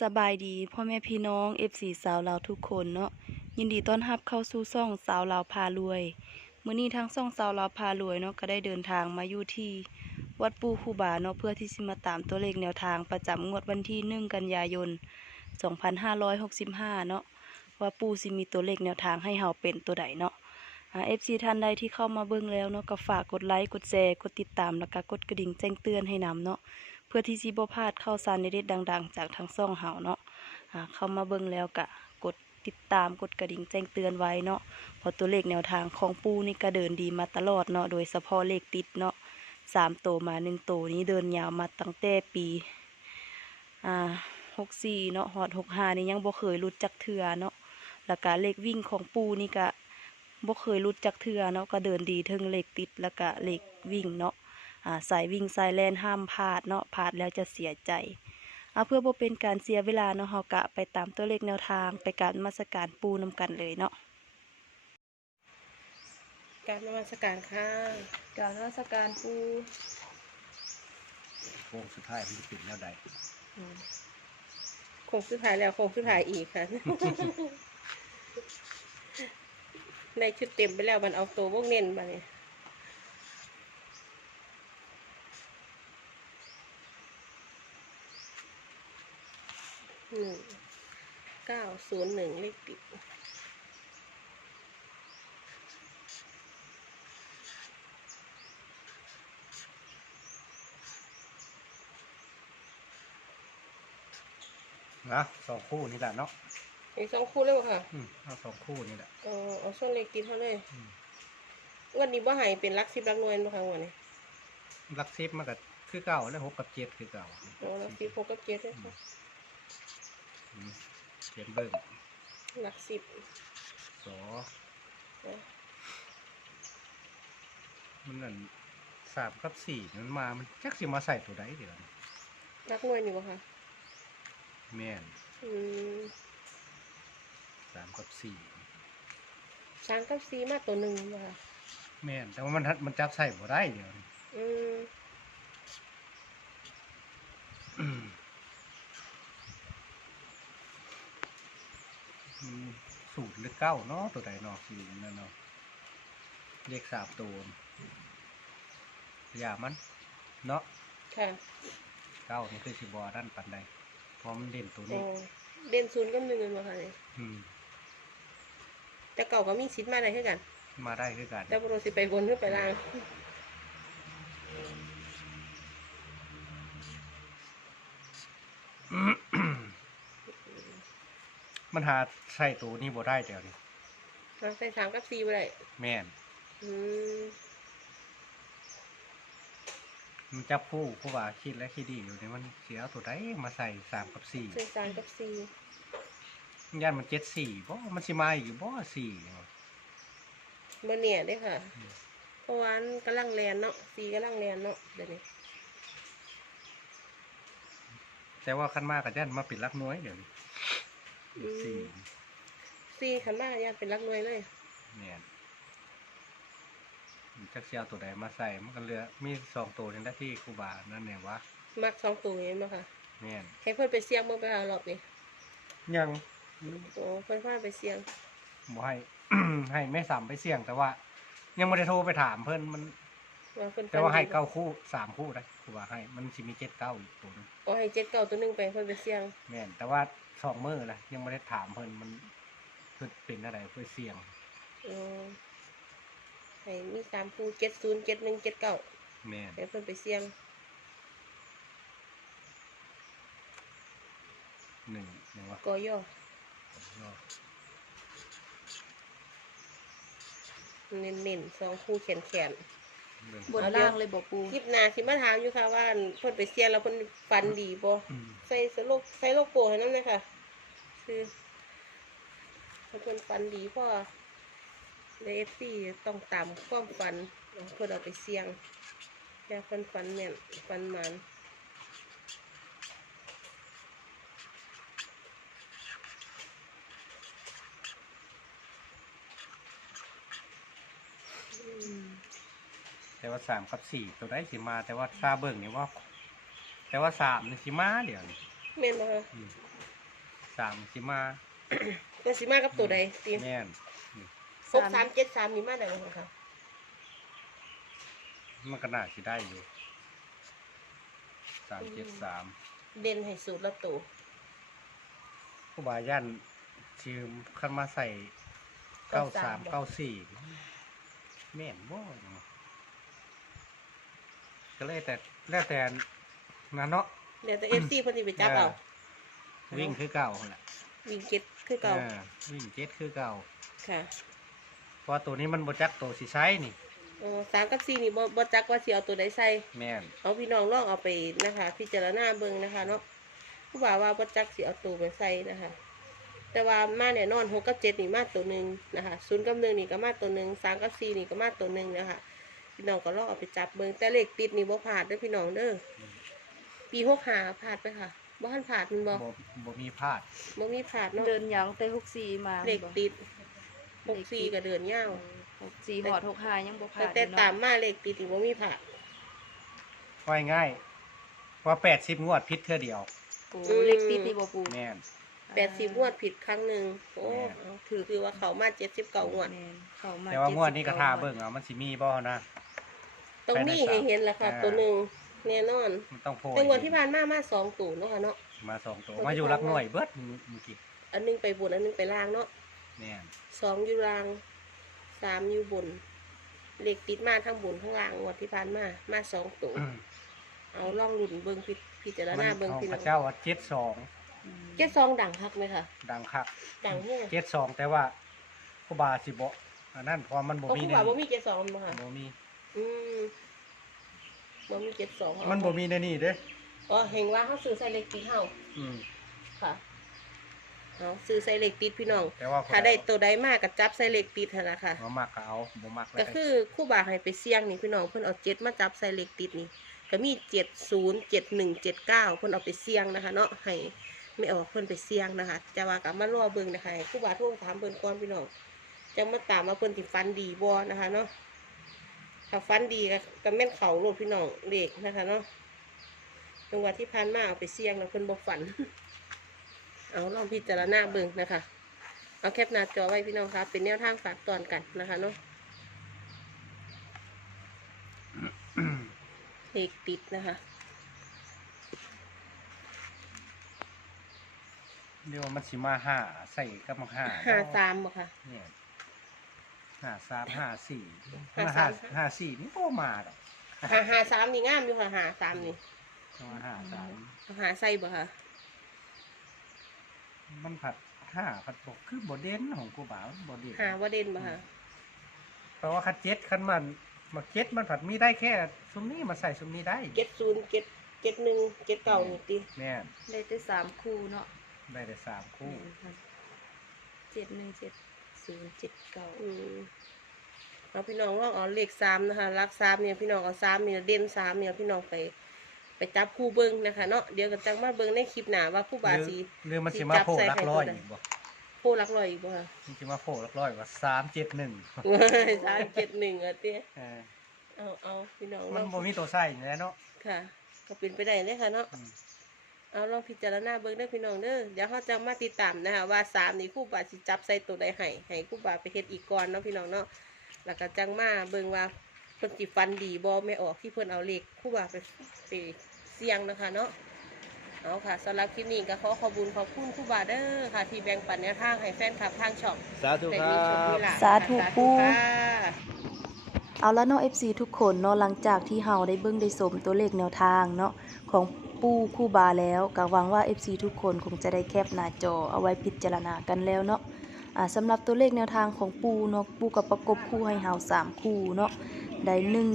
สบายดีพ่อแม่พี่น้อง FC สาวลาวทุกคนเนาะยินดีต้อนรับเข้าสู่ซ่องสาวลาวพารวยมื้อนี้ทางซ่องสาวลาวพารวยเนาะก็ได้เดินทางมาอยู่ที่ วัดปู่คูบาเนาะเพื่อที่สิมาตามตัวเลขแนวทางประจำงวดวันที่1กันยายน 2565 เนาะว่าปู่สิมีตัวเลขแนวทางให้เฮาเป็นตัวใดเนาะเอ่า FC ท่านใดที่เข้ามาเบิ่งแล้วเนาะก็ฝากกดไลค์กดแชร์กดติดตามแล้วก็กดกระดิ่งแจ้งเตือนให้นำเนาะ พื่อที่สิบ่พลาดข่าวสารเด็ดดัง ๆ จากทางซ่องเฮาเนาะเข้ามาเบิ่งแล้วก็กดติดตามกดกระดิ่งแจ้งเตือนไว้เนาะพราะตัวเลขแนวทางของปูนี่ก็เดินดีมาตลอดเนาะโดยเฉพาะเลขติดเนาะสามโตวมาหนึ่งโตวนี้เดินยาวมาตั้งแต่ปีอ่าหกสี่เนาะฮอดหกห้านี่ยังบ่เคยหลุดจักเทือเนาะแล้วก็เลขวิ่งของปูนี่ก็บ่เคยหลุดจักเทือเนาะก็เดินดีเทิงเลขติดแล้วก็เลขวิ่งเนาะ สายวิ่งสายแลนห้ามพลาดเนาะพลาดแล้วจะเสียใจเอาเพื่อบ่เป็นการเสียเวลาเนาะเฮากะไปตามตัวเลขแนวทางไปการนมาสการปูนำกันเลยเนาะการนมัสการค่ะการนมาสการปูโค้งสุดท้ายมันจะปิดแล้วใดอืมโค้งสุดท้ายแล้วโค้งสุดท้ายอีกค่ะ ในชุดเต็มไปแล้วมันเอาตัวพวกเน้นมาเลย หนึ่งเก้าศูนย์หนึ่งเลขติดนะสองคู่นี่แหละเนาะอีกสองคู่เลยบ่ค่ะ อืมเอาสองคู่นี่แหละเอาเอาส้นเลขติดเท่าเลยอืมวันนี้ว่าหายเป็นรักสิบรักหน่วยบ่ค่ะวันนี้ลักซิปมันก็คือเก่าแล้วหกกับเจ็ดคือเก่าโอ้รักสิบหกกับเจ็ดเลยค่ะอืม เขียนเบิ้งรักสิบสอนะมันนั่นสามกับสี่มันมา มันจักสิมาใส่ตัวใดเดี๋ยวนี้รักหน่วยอยู่บ่ค่ะแม่นอืมสามกับสี่ช้างกับซีมาตัวหนึ่งบ่ค่ะแม่นแต่ว่ามันทัดมันจับใส่บ่ได้เดี๋ยวนี้อืม อืมมันสูตรหรือ เก้าเนาะตัวใดเนาะสี่นั่นเนาะเลขสามตัวอย่ามัน เนาะค่ะเก้านี่คือสิบอด้านปันใดเพราะมันเด่นตัวโอ้นี้ เด่นศูนย์กับหนึ่งกันบ่ค่ะเนี่ยอืม แต่เก่าก็มีสิทธิ์มาได้คือกัน มาได้คือกันแต่บ่รู้สิไปบนหรือไปล่าง มันหาใส่ตัวนี้บ่ได้เดี๋ยวนี้เราใส่ช้างกับซีบ่ได้แม่นอืมมันจับคู่ผู้ว่าคิดและคิดดีอยู่นี่มันเสียเอาตัวใดมาใส่สามกับสี่ใส่ช้างกับซีย่านมันเจ็ดสี่บ่มันสิมาอีกบ่สี่บ่เนี่ยเด้อค่ะอืมเพราะว่ามันกำลังแลนเนาะซีกำลังแลนเนาะเดี๋ยวนี้แต่ว่าขั้นมากกับย่านมาปิดลักน้อยเดี๋ยวนี้ อืสี่มซีขันมาย่านเป็นรักหน่วยเลยแม่นมันจักเสียเอาตัวใดมาใส่มันก็เหลือมีสองตัวนี่แหละที่ครูบานั่นแหละวะมักสองตัวเห็นบ่ค่ะแม่นให้เพิ่นไปเสี่ยงเบิ่งไปหารอบนี้ยังโอ้เพิ่นพาไปเสี่ยงบ่ให้ ให้แม่สามไปเสี่ยงแต่ว่า ยังไม่ได้โทรไปถามเพิ่นมันว่าเพิ่นแต่ว่าให้ฝันดีบ่เก้าคู่สามคู่ได้ครูบาให้ มันสิมีเจ็ดเก้าอีกตัวหนึงโอ้ให้เจ็ดเก่าตัวหนึงไปเพิ่นไปเสี่ยงแม่นแต่ว่า สองมือละยังไม่ได้ถามเพิ่นมันเพิ่นเป็นอะไรเพื่อเสี่ยงออให้มีสามคู่เจ็ดศูนย์เจ็ดหนึ่งเจ็ดเก้าแม่นให้เพิ่นไปเสี่ยงหนึ่งหนึ่งวะกอย่อเน้นๆสองคู่แขนแขนหนึ่ง บนล่างเลยบ่ปูๆคลิปหน้าสิมาถามอยู่ค่ะว่าเพิ่นไปเสี่ยงแล้วเพิ่นฟันดีบ่อืมใส่สโลกใส่โลโก้ให้นำเลยค่ะ คือถ้าเพิ่นฟันดีพ่อในเอฟซีต้องตามความฝันเพื่อเอาไปเสี่ยงอยากเพิ่นฝันเนี่ยฝันหมันอืม แต่ ว่าสามกับสี่ตัวได้สิมา แต่ว่าซาเบิ่งนี่ว่า แต่ว่าสามนี่สิมาเดี๋ยวนี้แม่นบ่คะอืมสามสิมาก็สิมากับตัวใดตีแม่นหกสามเจ็ดสามนี่มาได้บ่คะมันก็น่าสิได้อยู่สามเจ็ดสามเด่นให้สูตรละตัวผู้บายันชื่อคันมาใส่เก้าสามเก้าสี่แม่นบ่ ก็เลยแต่แล้วแต่นะเนาะเดี๋ยวแต่เอฟซีเพิ่นสิไปจับเอาวิ่งคือเก่าหั่นแหละวิ่งเก็ตคือเก่าเออวิ่งเจ็ดคือเก่าค่ะเพราะว่าตัวนี้มันบจักตัวสิใช้นี่ โอ้สามกับสี่นี่บ่บ่จักว่าสิเอาตัวใดใส่ แม่นเอาพี่น้องลองเอาไปนะคะ พิจารณาเบิ่งนะคะเนาะผู้บ่าว่าบ่จักสิเอาตัวไปใส่นะคะ แต่ว่ามาแน่นอนหกกับเจ็ดนี่มาตัวหนึ่งนะคะศูนย์กับหนึ่งนี่ก็มาตัวหนึ่งสามกับสี่นี่ก็มาตัวหนึ่งนะคะ พี่น้องก็ลองเอาไปจับเบิ่งแต่เลขติดนี่บ่ผ่านเด้อพี่น้องเด้อปีหกหาผ่านไปค่ะบ่ทันผ่านมันบ่บ่บ่มีพลาดบ่มีผ่านเนาะเดินยาวแต่หกสี่มาเลขติดหกสี่ก็เดินยาวหกสี่หอดหกห้ายังบ่ผ่าแต่นแต่อยู่เนะตามมาเลขติดนี่บ่มีผ่านว่าง่ายๆว่าแปดสิบงวดพิษเท่อเดียวปูอืมเลขติดนี่บ่ปูแม่นแปดสิบงวดผิดครั้งหนึ่งโอ้แม่เอาถือคือว่าเขามาเจ็ดสิบเก้างวดแม่นเข้ามาแต่ว่างวดนี้ก็ท่า79เบิ่งเอามันสิมีบ่นะ ตรงนี้ให้เห็นแหละค่ะอ่าตัวหนึ่งแน่นอนมันต้องโพยแต่งวดที่ผ่านมามาสองตูนเนาะค่ะเนาะ มาสองตัว มาอยู่รักหน่วยเบิดเมื่อกี้อันหนึงไปบนอันหนึงไปล่างเนาะแม่นสองอยู่ล่างสามอยู่บนเลขติดมาทั้งบนทั้งล่างงวดที่ผ่านมามาสองตูนเอาล่องหลุนเบิ้งพิพิจารมันณาเบิ้งเอาพี่พน้ระองเจ้าว่าเจ็ดสองอืมเจ็ดซองดังคักไหมคะดังคักดังเนี่ยเจ็ดสองแต่ว่าครูบาสิบ่อันนั้นเพอมันบ่ก็มีคือในว่าบ่นี้มีเจ็ดสองมั้งค่ะบ่มี อืมบ่มีเจ็ดสองมันบ่มีในนี้เด้อ๋อเห็นว่าเขาซื้อใส่เลขติดเฮาอืม ค่ะเอาซื้อใส่เหล็กติดพี่น้องแต่ว่าถ้าได้ตัวใดมากก็จับใส่เหล็กติดเท่านั้นค่ะ บ่มักก็เอาบ่มักก็คือคู่บาให้ไปเสี่ยงนี่พี่น้องเพิ่นเอาเจ็ดมาจับใส่เหล็กติดนี่ก็มีเจ็ดศูนย์เจ็ดหนึ่งเจ็ดเก้าเพิ่นเอาไปเสี่ยงนะคะ เนาะให้ไม่ออกเพิ่นไปเสี่ยงนะคะจะว่ากับมารอเบิ่งนะคะให้คู่บาโทรถามเพิ่นก่อนพี่น้องจะมาตามว่าเพิ่นสิฟันดีบ่นะคะ เนาะ ถ้าฟันดีก็ก็แม่นเขาโลดพี่น้องเลขนะคะเนาะจังหวะที่ผ่านมาเอาไปเสี่ยงแล้วเพิ่นบ่ฝัน เอาลองพิจารณาเบิ่งนะคะ เอาแคปหน้าจอไว้พี่น้องครับเป็นแนวทางฝากตอนกันนะคะเนาะเลขติดนะคะเดี๋ยวมันสิมาห้าใส่กับมาห้าห้าสามบ่ค่ะเนี่ย ห้าสามห้าสี่ห้ามาสาห้ามห้าสี่นี่ก็มาดอกหาหาสามนี่งามอยู่ค่ะหาสามนี่มาห้าสามเอาหาใส่บ่ค่ะมันผัดห้าผัดบกคือบดเด่นของกูบ่าวบดเด่นหาว่าเด่นบ่ค่ะเพราะว่าคัดเจ็ดคันมันมาเจ็ดมันผัดมีได้แค่ซุ้มนี้มาใส่ซุ้มนี้ได้เจ็ดศูนย์เจ็ดเจ็ดหนึ่งเจ็ดเก้านี่ติแม่นได้แต่สามคู่เนาะได้แต่สามคู่เจ็ดหนึ่งเจ็ด ศูนย์เจ็ดเก้าอืมเอาพี่น้องลองเอาเลขสามนะคะรักสามเนี่ยพี่น้องเอาสามเนี่ยเด่นสามเนี่ยพี่น้องไป ไปจับคู่เบิ้งนะคะเนาะเดี๋ยวกันจังมาเบิ้งในคลิปหน้าว่าผู้บาหรือสีหรือมันสิมาโผล่สิจับใส่ลักร้อยใครตัวใดอีกบ่ผู้รักรอยอีกบ่ค่ะมันสิมาโผล่ลักร้อยว่าสามเจ็ดหนึ่งสามเจ็ดหนึ่งอะเตี้ยเออเอาเอาพี่น้องมันลองบ่มีตัวใส่อยู่แล้วเนาะค่ะ ก็เป็นไปได้เลยค่ะเนาะอืม เอาลองพิจารณาเบิ่งเด้อพี่น้องเด้อเดี๋ยวเขาจะมาติดตามนะคะว่าสามนี่ครู่บาสิจับใส่ตัวใดให้ให้ครู่บาไปเฮ็ดอีกก่อนเนาะพี่น้องเนาะแล้วก็จังมาเบิ่งว่าเพิ่นสิฟันดีบ่ไม่ออกที่เพิ่นเอาเลขครู่บาไปไปเสี่ยงนะคะเนาะเอาค่ะสำหรับคลิปนี้ก็ขอขอบคุณขอบคุณครู่บาเด้อค่ะ ที่แบ่งปันแนวทางให้แฟนคลับทางช่องสาธุได้คมีรัโชคมีบ ลาภสาธุค่ะปูค่ะ เอาละเนาะ FC ทุกคนเนาะหลังจากที่เฮาได้เบิ่งได้สมตัวเลขแนวทางเนาะของ ปูคู่บาแล้วก็หวังว่า FC ทุกคนคงจะได้แคปหน้าจอเอาไว้พิจารณากันแล้วเนาะสำหรับตัวเลขแนวทางของปูเนาะปูกับประกบคู่ให้เฮาสามคู่เนาะได้หนึ่ง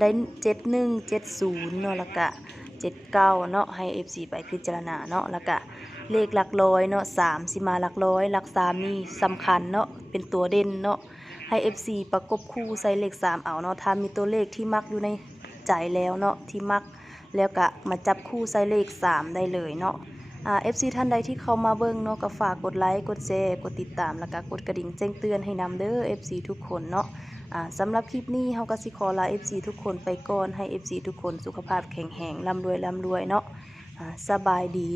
ได้เจ็ดหนึ่งเจ็ดศูนย์เนาะล้วก็เจ็ดเก้าเนาะให้ FC ไปพิจารณาเนาะล้วก็เลขหลักร้อยเนาะสามสิมาหลักร้อยหลักสามนี่สำคัญเนาะเป็นตัวเด่นเนาะให้ FC ประกบคู่ใส่เลข3เอาเนาะถ้ามีตัวเลขที่มักอยู่ในใจแล้วเนาะที่มัก แล้วก็มาจับคู่ใส่เลข 3 ได้เลยเนาะอ่า FC ท่านใดที่เข้ามาเบิ้งเนาะก็ฝากกดไลค์ กดแชร์ กดติดตาม แล้วก็กดกระดิ่งแจ้งเตือนให้นำเด้อเอฟซีทุกคนเนาะอ่าสำหรับคลิปนี้เฮาก็สิขอลาเอฟซีทุกคนไปก่อนให้เอฟซีทุกคนสุขภาพแข็งแรงร่ำรวยร่ำรวยเนาะสบายดี